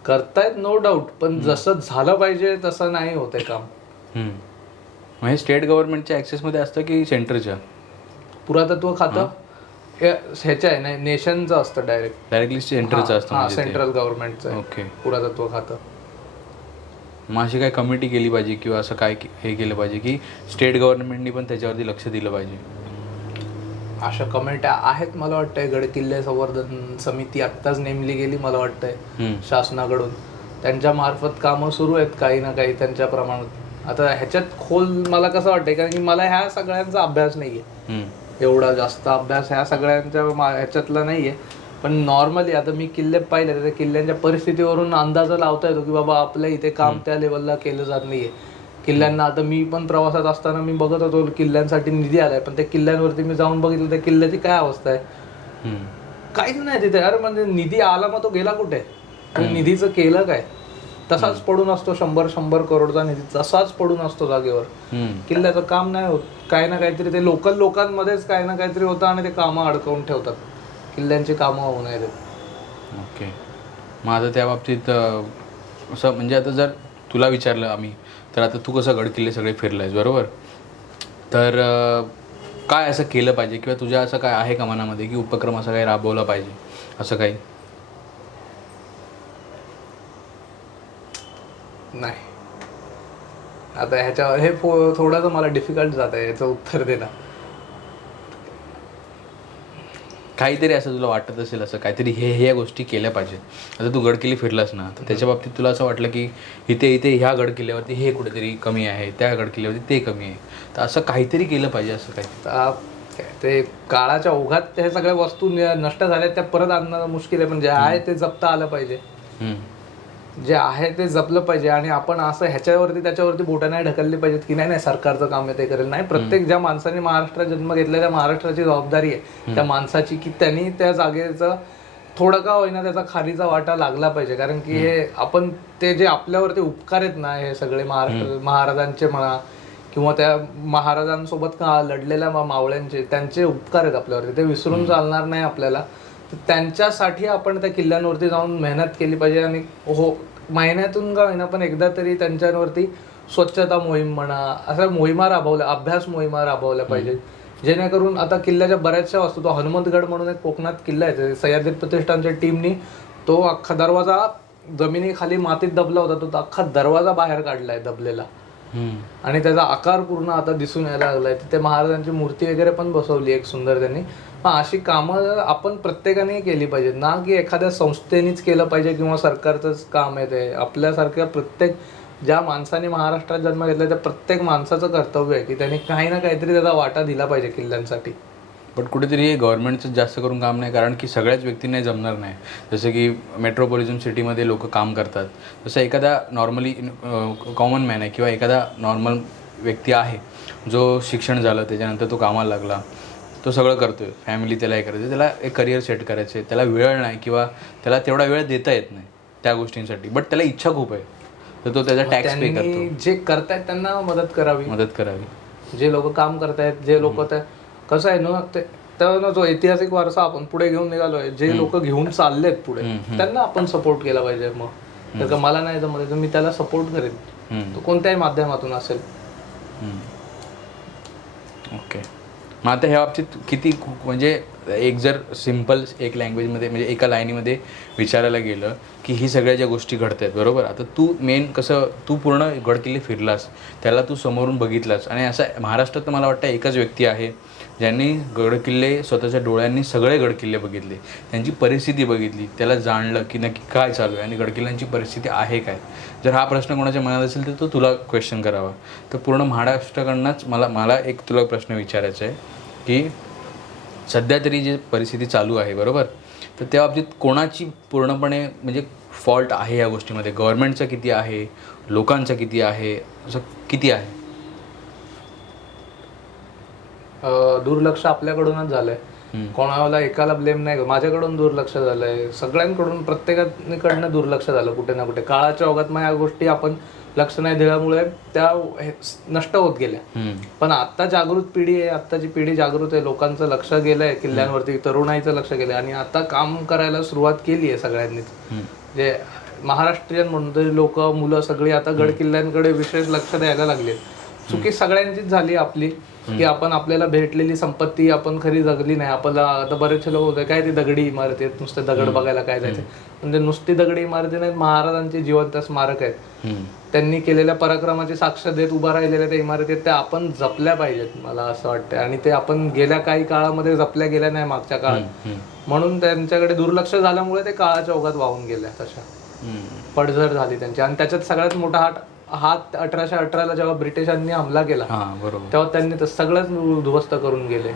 करतायत नो डाऊट, पण जसं झालं पाहिजे तसं नाही होते काम. म्हणजे स्टेट गव्हर्नमेंटच्या ॲक्सेसमध्ये असतं की सेंटरच्या? पुरातत्व खातं ह्याच्या आहे नेशनचं असतं, डायरेक्टली सेंटरचं असतं, सेंट्रल गव्हर्नमेंटचं. ओके. पुरातत्व खातं. मग अशी काय कमिटी केली पाहिजे किंवा असं काय हे केलं पाहिजे की स्टेट गव्हर्नमेंटनी पण त्याच्यावरती लक्ष दिलं पाहिजे? अशा कमिट्या आहेत मला वाटतंय. गड किल्ले संवर्धन समिती आत्ताच नेमली गेली मला वाटतंय शासनाकडून. त्यांच्या मार्फत कामं सुरू आहेत काही ना काही त्यांच्या प्रमाणात. आता ह्याच्यात खोल मला कसं वाटतंय, कारण की मला ह्या सगळ्यांचा अभ्यास नाहीये, एवढा जास्त अभ्यास ह्या सगळ्यांच्या ह्याच्यातला नाहीये. पण नॉर्मली आता मी किल्ले पाहिले तर त्या किल्ल्यांच्या परिस्थितीवरून अंदाज लावता येतो की बाबा आपल्या इथे काम त्या लेवलला केलं जात नाहीये. किल्ल्यांना आता मी पण प्रवासात असताना मी बघत होतो किल्ल्यांसाठी निधी आलाय, पण त्या किल्ल्यांवरती मी जाऊन बघितलं त्या किल्ल्याची काय अवस्था आहे, काहीच नाही तिथे. अरे म्हणजे निधी आला मग तो गेला कुठे? निधीचं केलं काय? तसाच पडून असतो. 100 करोडचा निधी तसाच पडून असतो जागेवर. किल्ल्याचं काम नाही होत. काही ना काहीतरी ते लोकल लोकांमध्येच काही ना काहीतरी होतं आणि ते कामं अडकवून ठेवतात. किल्ल्यांची कामं होऊ नये. ओके. मग आता त्या बाबतीत असं म्हणजे आता जर तुला विचारलं आम्ही तर आता तू कसं गड किल्ले सगळे फिरलायस बरोबर, तर काय असं केलं पाहिजे किंवा तुझ्या असं काय आहे का मनामध्ये की उपक्रम असा काही राबवला पाहिजे असं काही? नाही. आता ह्याच्यावर हे थोडंसं मला डिफिकल्ट जात आहे याचं उत्तर देणं. काहीतरी असं तुला वाटत असेल असं काहीतरी ह्या गोष्टी केल्या पाहिजेत. आता तू गड किल्ले फिरलास ना, तर त्याच्या बाबतीत तुला असं वाटलं की इथे ह्या गड किल्ल्यावरती हे कुठेतरी कमी आहे, त्या गड किल्ल्यावरती ते कमी आहे, तर असं काहीतरी केलं पाहिजे असं काही? ते काळाच्या ओघात हे सगळ्या वस्तू नष्ट झाल्या त्या परत आणणं मुश्किल आहे, पण जे आहे ते जपता आलं पाहिजे. जे आहे ते जपलं पाहिजे. आणि आपण असं ह्याच्यावरती त्याच्यावरती बोटं नाही ढकलली पाहिजेत की नाही सरकारचं काम आहे ते करेल. नाही, प्रत्येक ज्या माणसाने महाराष्ट्रात जन्म घेतला त्या महाराष्ट्राची जबाबदारी आहे त्या माणसाची की त्यांनी त्या जागेचं थोडं का होईना त्याचा खारीचा वाटा लागला पाहिजे. कारण की हे आपण ते जे आपल्यावरती उपकार आहेत ना हे सगळे महाराजांचे म्हणा किंवा त्या महाराजांसोबत लढलेल्या मावळ्यांचे त्यांचे उपकार आहेत आपल्यावरती, ते विसरून चालणार नाही आपल्याला. तर त्यांच्यासाठी आपण त्या किल्ल्यांवरती जाऊन मेहनत केली पाहिजे. आणि महिन्यातून का होईना पण एकदा तरी त्यांच्यावरती स्वच्छता मोहीम म्हणा अशा मोहिमा राबवल्या, अभ्यास मोहिमा राबवल्या पाहिजेत, जेणेकरून आता किल्ल्याच्या बऱ्याचशा वस्तू, तो हनुमंतगड म्हणून एक कोकणात किल्ला आहे, सह्याद्री प्रतिष्ठानच्या टीमनी तो अख्खा दरवाजा जमिनीखाली मातीत दबला होता, तो अख्खा दरवाजा बाहेर काढलाय दबलेला आणि त्याचा आकार पूर्ण आता दिसून यायला लागलाय. तिथे महाराजांची मूर्ती वगैरे पण बसवली एक सुंदर त्यांनी. अशी कामं आपण प्रत्येकाने केली पाहिजेत ना की एखाद्या संस्थेनेच केलं पाहिजे किंवा सरकारचंच काम आहे ते. आपल्यासारख्या प्रत्येक ज्या माणसाने महाराष्ट्रात जन्म घेतला त्या प्रत्येक माणसाचं कर्तव्य आहे की त्यांनी काही ना काहीतरी त्याचा वाटा दिला पाहिजे किल्ल्यांसाठी. पण कुठेतरी हे गव्हर्नमेंटचं जास्त करून काम नाही, कारण की सगळ्याच व्यक्तींना जमणार नाही. जसं की मेट्रोपॉलिटन सिटीमध्ये लोक काम करतात, तसं एखादा नॉर्मली कॉमन मॅन आहे किंवा एखादा नॉर्मल व्यक्ती आहे जो शिक्षण झालं त्याच्यानंतर तो कामाला लागला, तो सगळं करतोय, फॅमिली त्याला हे करायचं, त्याला एक करिअर सेट करायचं आहे, त्याला वेळ नाही किंवा त्याला तेवढा वेळ देता येत नाही त्या गोष्टींसाठी, बट त्याला इच्छा खूप आहे, तर तो त्याचा टॅक्स पे करतो. जे करतायत त्यांना मदत करावी. जे लोक काम करतायत, जे लोक त्या कसं आहे ना ते तर जो ऐतिहासिक वारसा आपण पुढे घेऊन निघालोय, जे लोक घेऊन चाललेत पुढे त्यांना आपण सपोर्ट केला पाहिजे. मग जर का मला नाही जमलं तर मी त्याला सपोर्ट करेन, तो कोणत्याही माध्यमातून असेल. ओके. मग आता ह्या बाबतीत किती म्हणजे एक जर सिम्पल एक लँग्वेजमध्ये म्हणजे एका लाईनीमध्ये विचारायला गेलं की ही सगळ्या ज्या गोष्टी घडत आहेत बरोबर, आता तू मेन कसं तू पूर्ण गडकिल्ले फिरलास, त्याला तू समोरून बघितलास आणि असं महाराष्ट्रात तर मला वाटतं एकच व्यक्ती आहे ज्यांनी गडकिल्ले स्वतःच्या डोळ्यांनी सगळे गडकिल्ले बघितले, त्यांची परिस्थिती बघितली, त्याला जाणलं की नक्की काय चालू आहे आणि गडकिल्ल्यांची परिस्थिती आहे काय. जर हा प्रश्न कोणाच्या मनात असेल तर तो तुला क्वेश्चन करावा. तर पूर्ण महाराष्ट्राकडनंच मला एक तुला प्रश्न विचारायचा आहे की सध्या तरी जी परिस्थिती चालू आहे बरोबर, तर त्या बाबतीत कोणाची पूर्णपणे म्हणजे फॉल्ट आहे या गोष्टीमध्ये, गव्हर्नमेंटचा किती आहे, लोकांचा किती आहे, असं किती आहे? दुर्लक्ष आपल्याकडूनच झालंय. कोणाला एकाला ब्लेम नाही, माझ्याकडून दुर्लक्ष झालंय, सगळ्यांकडून प्रत्येकाकडनं दुर्लक्ष झालं कुठे ना कुठे. काळाच्या ओघात मग या गोष्टी आपण लक्ष नाही दिल्यामुळे त्या नष्ट होत गेल्या. पण आता जागृत पिढी आहे, आत्ताची पिढी जागृत आहे, लोकांचं लक्ष गेलंय किल्ल्यांवरती, तरुणाईचं लक्ष गेलंय आणि आता काम करायला सुरुवात केली आहे सगळ्यांनीच. जे महाराष्ट्रीयन म्हणून लोक मुलं सगळी आता गड किल्ल्यांकडे विशेष लक्ष द्यायला लागले. चुकी सगळ्यांचीच झाली आपली की आपण आपल्याला भेटलेली संपत्ती आपण खरी जगली नाही. आपल्याला आता बरेचसे लोक होते काय ते दगडी इमारती आहेत, नुसते दगड बघायला काय जायचं, म्हणजे नुसती दगडी इमारती नाहीत, महाराजांची जिवंत स्मारक आहेत, त्यांनी केलेल्या पराक्रमाची साक्ष देत उभा राहिलेल्या त्या इमारती आहेत, त्या आपण जपल्या पाहिजेत मला असं वाटतं. आणि ते आपण गेल्या काही काळामध्ये जपल्या गेल्या नाही मागच्या काळात, म्हणून त्यांच्याकडे दुर्लक्ष झाल्यामुळे ते काळाच्या ओघात वाहून गेल्या, तशा पडझड झाली त्यांची. आणि त्याच्यात सगळ्यात मोठा हात 1818ला जेव्हा ब्रिटिशांनी हमला केला तेव्हा त्यांनी तर सगळंच उद्ध्वस्त करून गेले.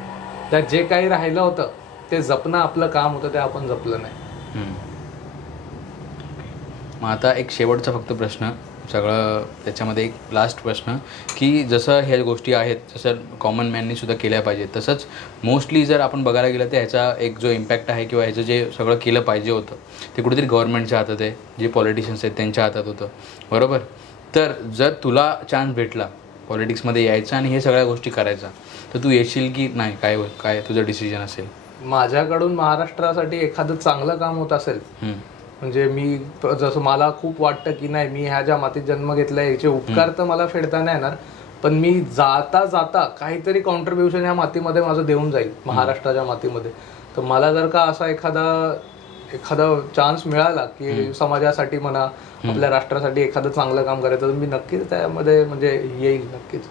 त्यात जे काही राहिलं होतं ते जपणं आपलं काम होतं, ते आपण जपलं नाही. मग आता एक शेवटचा फक्त प्रश्न, सगळं त्याच्यामध्ये एक लास्ट प्रश्न की जसं ह्या गोष्टी आहेत जसं कॉमन मॅननी सुद्धा केल्या पाहिजेत, तसंच मोस्टली जर आपण बघायला गेलं तर ह्याचा एक जो इम्पॅक्ट आहे किंवा ह्याचं जे सगळं केलं पाहिजे होतं ते कुठेतरी गव्हर्नमेंटच्या हातात आहे, जे पॉलिटिशियन्स आहेत त्यांच्या हातात होतं बरोबर. तर जर तुला चान्स भेटला पॉलिटिक्समध्ये यायचा आणि हे सगळ्या गोष्टी करायचा तर तू येशील की नाही, काय तुझं डिसिजन असेल? माझ्याकडून महाराष्ट्रासाठी एखादं चांगलं काम होत असेल, म्हणजे मी जसं मला खूप वाटतं की नाही मी ह्या ज्या मातीत जन्म घेतला याचे उपकार तर मला फेडता नाही येणार, पण मी जाता जाता काहीतरी कॉन्ट्रीब्युशन ह्या मातीमध्ये माझं देऊन जाईल महाराष्ट्राच्या मातीमध्ये. तर मला जर का असा एखादा चान्स मिळाला की समाजासाठी म्हणा आपल्या राष्ट्रासाठी एखादं चांगलं काम करायचं तर मी नक्कीच त्यामध्ये म्हणजे येईल नक्कीच.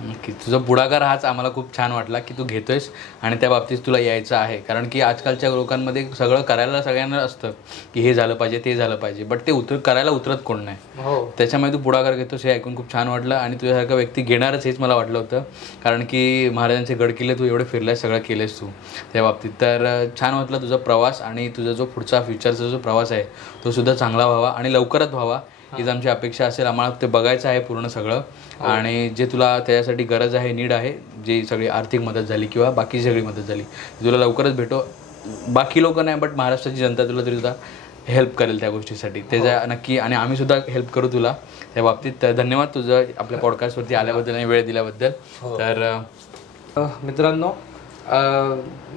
नक्की तुझा पुढाकार हाच आम्हाला खूप छान वाटला की तू घेतोयस आणि त्या बाबतीत तुला यायचं आहे. कारण की आजकालच्या लोकांमध्ये सगळं करायला सगळ्यांना असतं की हे झालं पाहिजे ते झालं पाहिजे, बट ते करायला उतरत कोण नाही. हो, त्याच्यामुळे तू पुढाकार घेतोस हे ऐकून खूप छान वाटलं आणि तुझ्यासारखा व्यक्ती घेणारच हेच मला वाटलं होतं. कारण की महाराजांचे गडकिल्ले तू एवढे फिरलायस, सगळं केलेस तू त्या बाबतीत. तर छान वाटलं तुझा प्रवास आणि तुझा जो पुढचा फ्युचरचा जो प्रवास आहे तो सुद्धा चांगला व्हावा आणि लवकरच व्हावा हीच आमची अपेक्षा असेल. आम्हाला ते बघायचं आहे पूर्ण सगळं आणि जे तुला त्याच्यासाठी गरज आहे, नीड आहे, जी सगळी आर्थिक मदत झाली किंवा बाकी सगळी मदत झाली तुला लवकरच भेटो. बाकी लोक नाही बट महाराष्ट्राची जनता तुला तरी सुद्धा हेल्प करेल त्या गोष्टीसाठी, त्याचा नक्की. आणि आम्ही सुद्धा हेल्प करू तुला त्या बाबतीत. तर धन्यवाद तुझं आपल्या पॉडकास्टवरती आल्याबद्दल आणि वेळ दिल्याबद्दल. तर मित्रांनो,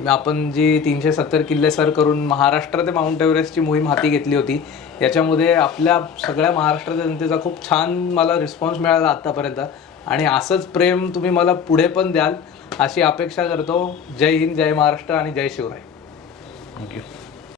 आपण जी 370 किल्ले सर करून महाराष्ट्र ते माउंट एव्हरेस्टची मोहीम हाती घेतली होती, याच्यामध्ये आपल्या सगळ्या महाराष्ट्र जनतेचा खूप छान मला रिस्पॉन्स मिळाला आत्तापर्यंत आणि असंच प्रेम तुम्ही मला पुढे पण द्याल अशी अपेक्षा करतो. जय हिंद, जय महाराष्ट्र आणि जय शिवराय. थँक्यू.